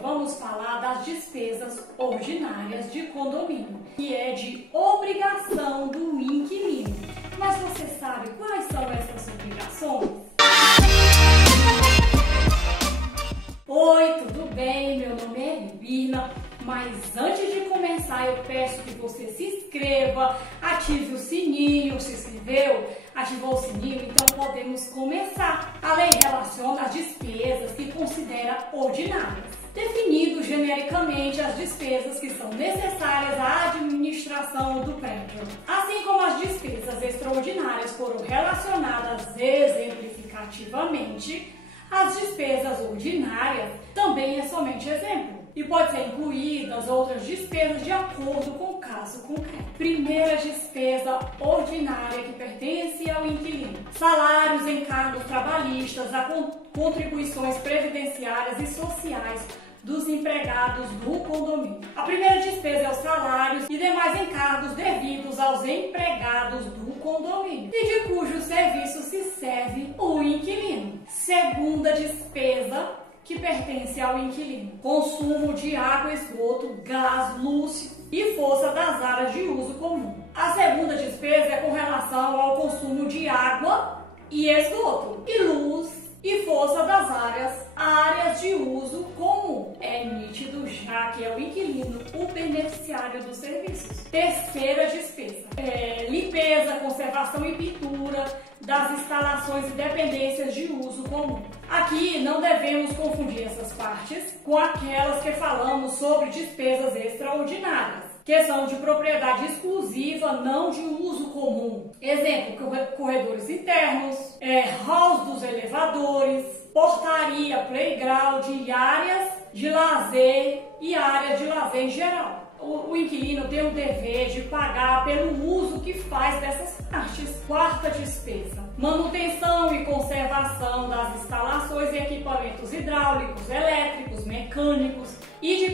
vamos falar das despesas ordinárias de condomínio, que é de obrigação do inquilino. Mas você sabe quais são essas obrigações? Oi, tudo bem? Meu nome é Birna, mas antes de começar eu peço que você se inscreva, ative o sininho. Se inscreveu? Ativou o sininho? Então podemos começar. A lei relaciona as despesas que considera ordinárias, definindo genericamente as despesas que são necessárias à administração do prédio. Assim como as despesas extraordinárias foram relacionadas exemplificativamente, as despesas ordinárias também é somente exemplo e pode ser incluídas outras despesas de acordo com o caso concreto. Primeira despesa ordinária que pertence ao inquilino: salários, encargos trabalhistas, contribuições previdenciárias e sociais dos empregados do condomínio. A primeira despesa é os salários e demais encargos devidos aos empregados do condomínio e de cujo serviço se serve o inquilino. Segunda despesa que pertence ao inquilino: consumo de água, esgoto, gás, luz e força das áreas de uso comum. A segunda despesa é com relação ao consumo de água e esgoto e luz e força das áreas de uso comum. É nítido já que é o inquilino o beneficiário dos serviços. Terceira despesa é limpeza, conservação e pintura das instalações e dependências de uso comum. Aqui não devemos confundir essas partes com aquelas que falamos sobre despesas extraordinárias, que são de propriedade exclusiva, não de uso comum. Exemplo, corredores internos, halls dos elevadores, portaria, playground e áreas de lazer e área de lazer em geral. O inquilino tem o dever de pagar pelo uso que faz dessas partes. Quarta despesa: manutenção e conservação das instalações e equipamentos hidráulicos, elétricos, mecânicos e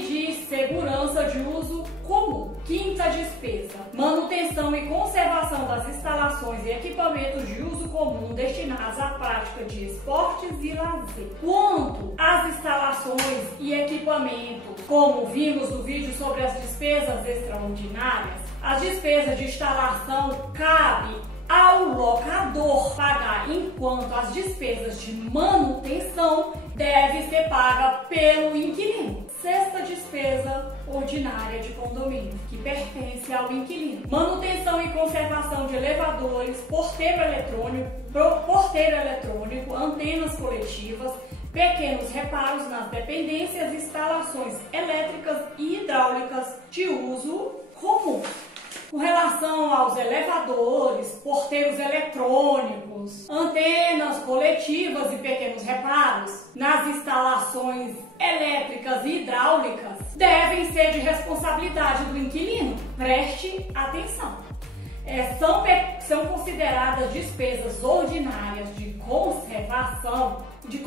de segurança de uso comum. Quinta despesa: manutenção e conservação das instalações e equipamentos de uso comum destinados à prática de esportes e lazer. Quanto às instalações e equipamentos, como vimos no vídeo sobre as despesas extraordinárias, as despesas de instalação cabe ao locador pagar, enquanto as despesas de manutenção devem ser pagas pelo inquilino. Sexta despesa ordinária de condomínio, que pertence ao inquilino: manutenção e conservação de elevadores, porteiro eletrônico, antenas coletivas, pequenos reparos nas dependências, instalações elétricas e hidráulicas de uso comum. Com relação aos elevadores, porteiros eletrônicos, antenas coletivas e pequenos reparos nas instalações elétricas e hidráulicas, devem ser de responsabilidade do inquilino. Preste atenção. São consideradas despesas ordinárias de conservação e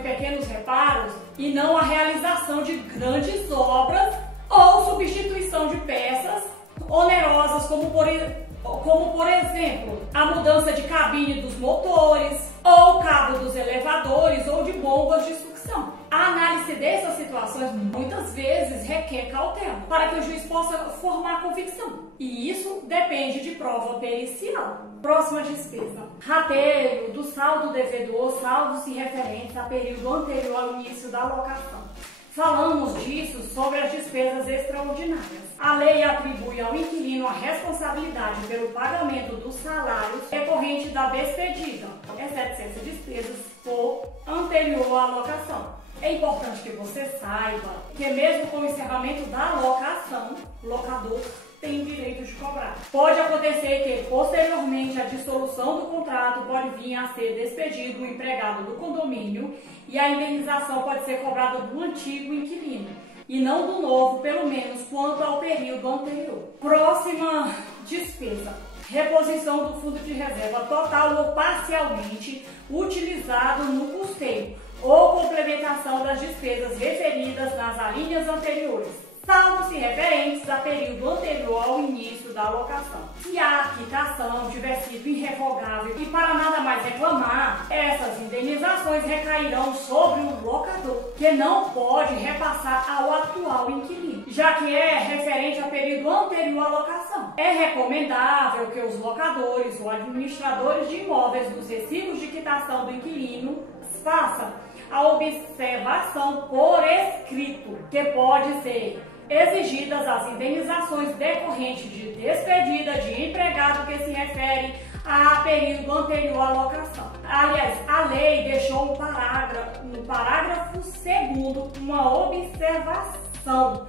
pequenos reparos e não a realização de grandes obras ou substituição de peças onerosas, como por exemplo a mudança de cabine dos motores ou cabo dos elevadores ou de bombas de sucção. A análise dessas situações muitas vezes requer cautela para que o juiz possa formar convicção, e isso depende de prova pericial. Próxima despesa: rateio do saldo devedor, saldos referentes a período anterior ao início da locação. Falamos disso sobre as despesas extraordinárias. A lei atribui ao inquilino a responsabilidade pelo pagamento dos salários decorrente da despedida, exceto se essa despesa for anterior à locação. É importante que você saiba que mesmo com o encerramento da locação, o locador tem direito de cobrar. Pode acontecer que posteriormente à dissolução do contrato pode vir a ser despedido o empregado do condomínio e a indenização pode ser cobrada do antigo inquilino e não do novo, pelo menos quanto ao período anterior. Próxima despesa: reposição do fundo de reserva total ou parcialmente utilizado no custeio ou complementação das despesas referidas nas alíneas anteriores, salvo-se referentes a período anterior ao início da locação. Se a quitação tiver sido irrevogável e para nada mais reclamar, essas indenizações recairão sobre o locador. que não pode repassar ao atual inquilino, já que é referente ao período anterior à locação. É recomendável que os locadores ou administradores de imóveis dos recibos de quitação do inquilino façam a observação por escrito, que pode ser exigidas as indenizações decorrentes de despedida de empregado que se refere a período anterior à locação. Aliás, a lei deixou no parágrafo 2º uma observação.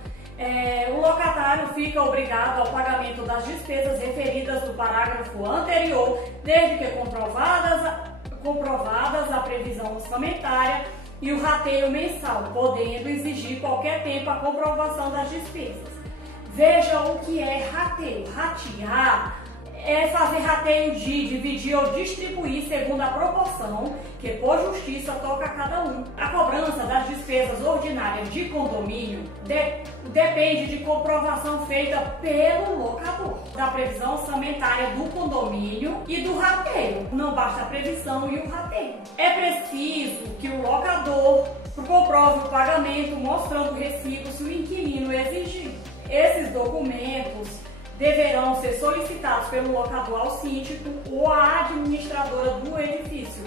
O locatário fica obrigado ao pagamento das despesas referidas no parágrafo anterior, desde que comprovadas a previsão orçamentária e o rateio mensal, podendo exigir qualquer tempo a comprovação das despesas. Veja o que é rateio. Ratear é fazer rateio de dividir ou distribuir segundo a proporção que por justiça toca a cada um. A cobrança das despesas ordinárias de condomínio depende de comprovação feita pelo locador, da previsão orçamentária do condomínio e do rateio. Não basta a previsão e o rateio. É preciso que o locador comprove o pagamento mostrando o recibo se o inquilino exigir. Esses documentos deverão ser solicitados pelo locador ao síndico ou à administradora do edifício,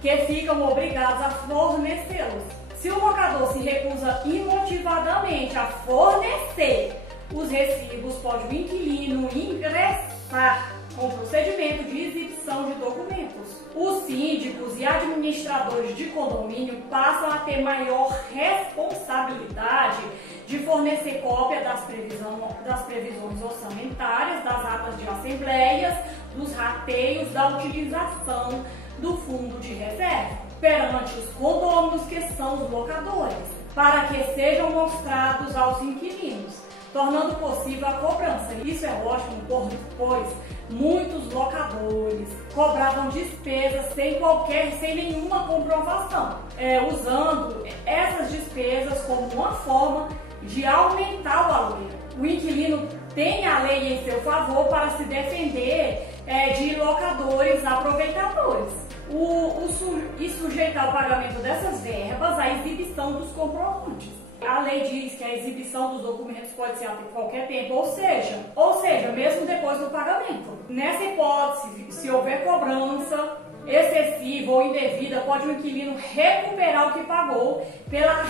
que ficam obrigados a fornecê-los. Se o locador se recusa imotivadamente a fornecer os recibos, pode o inquilino ingressar com o procedimento de exibição de documentos. Os síndicos e administradores de condomínio passam a ter maior responsabilidade de fornecer cópia das previsões orçamentárias, das atas de assembleias, dos rateios, da utilização do fundo de reserva perante os condôminos, que são os locadores, para que sejam mostrados aos inquilinos, tornando possível a cobrança. Isso é ótimo, pois muitos locadores cobravam despesas sem nenhuma comprovação, usando essas despesas como uma forma de aumentar o aluguel. O inquilino tem a lei em seu favor para se defender de locadores aproveitadores e sujeitar o pagamento dessas verbas à exibição dos comprovantes. A lei diz que a exibição dos documentos pode ser a qualquer tempo, ou seja, mesmo depois do pagamento. Nessa hipótese, se houver cobrança excessiva ou indevida, pode o inquilino recuperar o que pagou pela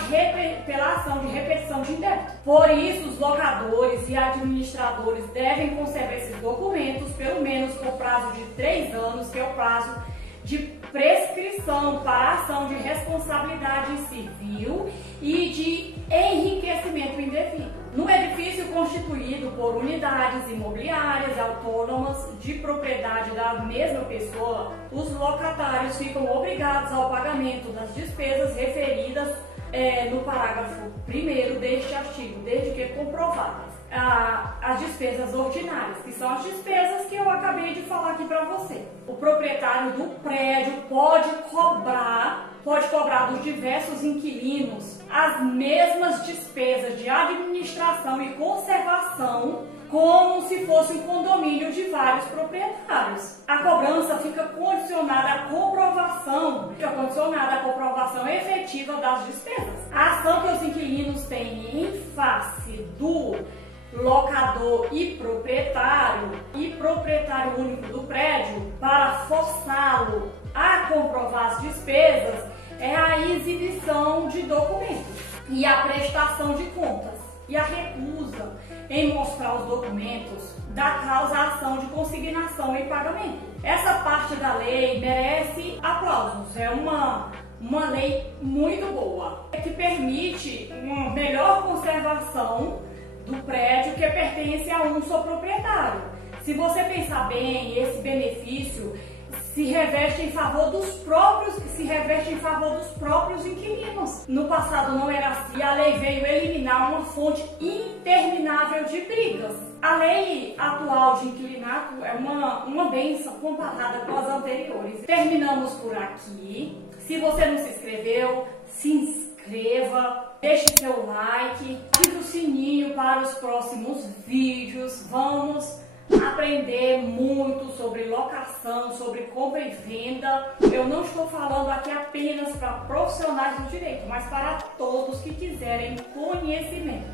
ação de repetição de débito. Por isso, os locadores e administradores devem conservar esses documentos pelo menos por prazo de 3 anos, que é o prazo de prescrição para a ação de responsabilidade civil e de enriquecimento indevido. No edifício constituído por unidades imobiliárias autônomas de propriedade da mesma pessoa, os locatários ficam obrigados ao pagamento das despesas referidas no parágrafo 1º deste artigo, desde que comprovadas as despesas ordinárias, que são as despesas que eu acabei de falar aqui para você. O proprietário do prédio pode cobrar dos diversos inquilinos as mesmas despesas de administração e conservação, como se fosse um condomínio de vários proprietários. A cobrança fica condicionada à comprovação efetiva das despesas. A ação que os inquilinos têm em face do locador e proprietário único do prédio para forçá-lo a comprovar as despesas é a exibição de documentos e a prestação de contas, e a recusa em mostrar os documentos dá causa à ação de consignação e pagamento. Essa parte da lei merece aplausos, é uma lei muito boa, que permite uma melhor conservação do prédio que pertence a um só proprietário. Se você pensar bem, esse benefício se reveste em favor dos próprios inquilinos. No passado não era assim, e a lei veio eliminar uma fonte interminável de brigas. A lei atual de inquilinato é uma bênção comparada com as anteriores. Terminamos por aqui. Se você não se inscreveu, se inscreva, deixe seu like, ative o sininho para os próximos vídeos. Vamos aprender muito sobre locação, sobre compra e venda. Eu não estou falando aqui apenas para profissionais do direito, mas para todos que quiserem conhecimento,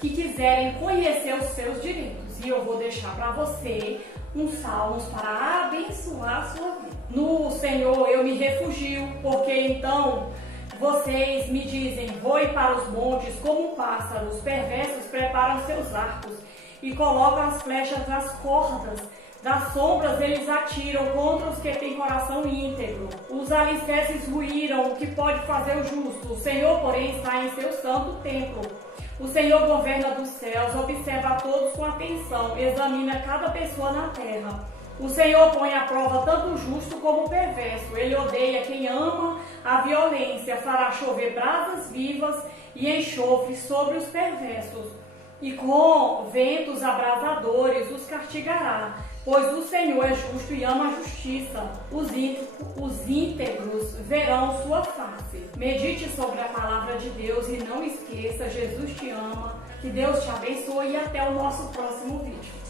que quiserem conhecer os seus direitos. E eu vou deixar para você uns salmos para abençoar a sua vida. No Senhor eu me refugio, porque então vocês me dizem, voe para os montes como pássaros, perversos preparam seus arcos e colocam as flechas nas cordas. Das sombras eles atiram contra os que têm coração íntegro. Os alicerces ruíram, o que pode fazer o justo? O Senhor, porém, está em seu santo templo. O Senhor governa dos céus, observa a todos com atenção, examina cada pessoa na terra. O Senhor põe à prova tanto o justo como o perverso. Ele odeia quem ama a violência, fará chover brasas vivas e enxofre sobre os perversos. E com ventos abrasadores os castigará, pois o Senhor é justo e ama a justiça. Os íntegros verão sua face. Medite sobre a palavra de Deus e não esqueça, Jesus te ama. Que Deus te abençoe e até o nosso próximo vídeo.